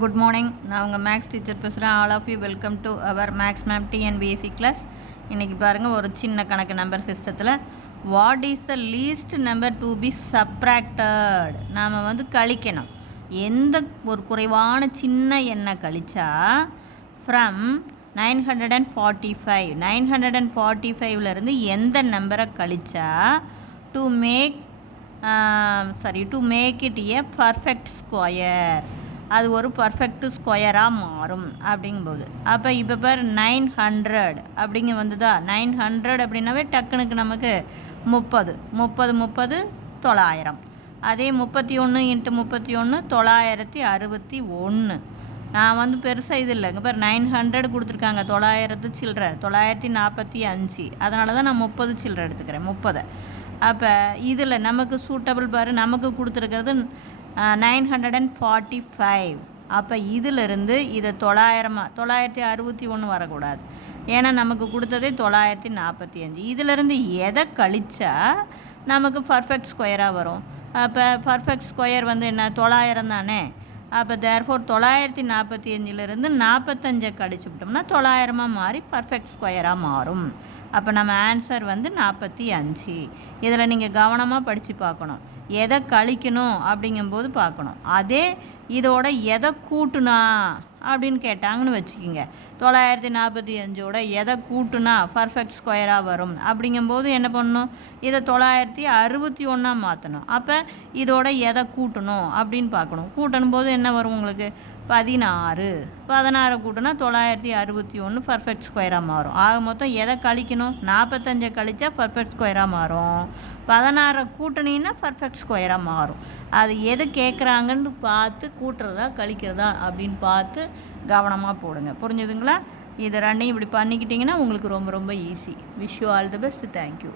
Good morning. நான் உங்கள் maths teacher பேசுகிறேன். All of you welcome to our maths ma'am TNPSC class. இன்றைக்கி பாருங்கள், ஒரு சின்ன கணக்கு நம்பர் சிஸ்டத்தில் what is the least number to be subtracted. நாம் கழிக்கணும். எந்த ஒரு குறைவான சின்ன எண்ணை கழிச்சா ஃப்ரம் 945 945லேருந்து எந்த நம்பரை கழிச்சா to make it a perfect square, அது ஒரு பர்ஃபெக்ட் ஸ்கொயராக மாறும் அப்படிங்கும்போது. அப்போ இப்போ பார் 900 அப்படிங்க வந்ததா. 900 அப்படின்னாவே டக்குனுக்கு நமக்கு 30 30 30 900. அதே 31 × 31 961. நான் பெருசாக இது இல்லைங்க பார் 900 கொடுத்துருக்காங்க, 900 சில்லற 945. அதனால தான் நான் 30 சில்லற எடுத்துக்கிறேன், 30. அப்போ இதில் நமக்கு சூட்டபிள் பாரு, நமக்கு கொடுத்துருக்கிறது 945. அப்போ இதிலிருந்து இதை 961 வரக்கூடாது, ஏன்னா நமக்கு கொடுத்ததே 945. இதிலிருந்து எதை கழிச்சா நமக்கு பர்ஃபெக்ட் ஸ்கொயராக வரும். அப்போ பர்ஃபெக்ட் ஸ்கொயர் என்ன 900 தானே. அப்போ தேர்ஃபோர் 945லேருந்து 45 கழிச்சு விட்டோம்னா 900 மாறி பர்ஃபெக்ட் ஸ்கொயராக மாறும். அப்போ நம்ம ஆன்சர் 45. இதில் நீங்கள் கவனமாக படித்து பார்க்கணும், எதை கழிக்கணும் அப்படிங்கும்போது பார்க்கணும். அதே இதோட எதை கூட்டுனா அப்படின்னு கேட்டாங்கன்னு வச்சுக்கிங்க, 945ஓட எதை கூட்டுனா பர்ஃபெக்ட் ஸ்கொயராக வரும் அப்படிங்கும்போது என்ன பண்ணணும், இதை 961 மாற்றணும். அப்போ இதோட எதை கூட்டணும் அப்படின்னு பார்க்கணும். கூட்டணும் போது என்ன வரும் உங்களுக்கு 16. 16 கூட்டினா 961 பர்ஃபெக்ட் ஸ்கொயராக மாறும். ஆக மொத்தம் எதை கழிக்கணும், 45 கழிச்சா பர்ஃபெக்ட் ஸ்கொயராக மாறும். 16 கூட்டினீங்கன்னா பர்ஃபெக்ட் ஸ்கொயராக மாறும். அது எது கேட்குறாங்கன்னு பார்த்து கூட்டுறதா கழிக்கிறதா அப்படின்னு பார்த்து கவனமாக போடுங்க. புரிஞ்சுதுங்களா? இது ரெண்டையும் இப்படி பண்ணிக்கிட்டிங்கன்னா உங்களுக்கு ரொம்ப ரொம்ப easy. Wish you all the best. Thank you.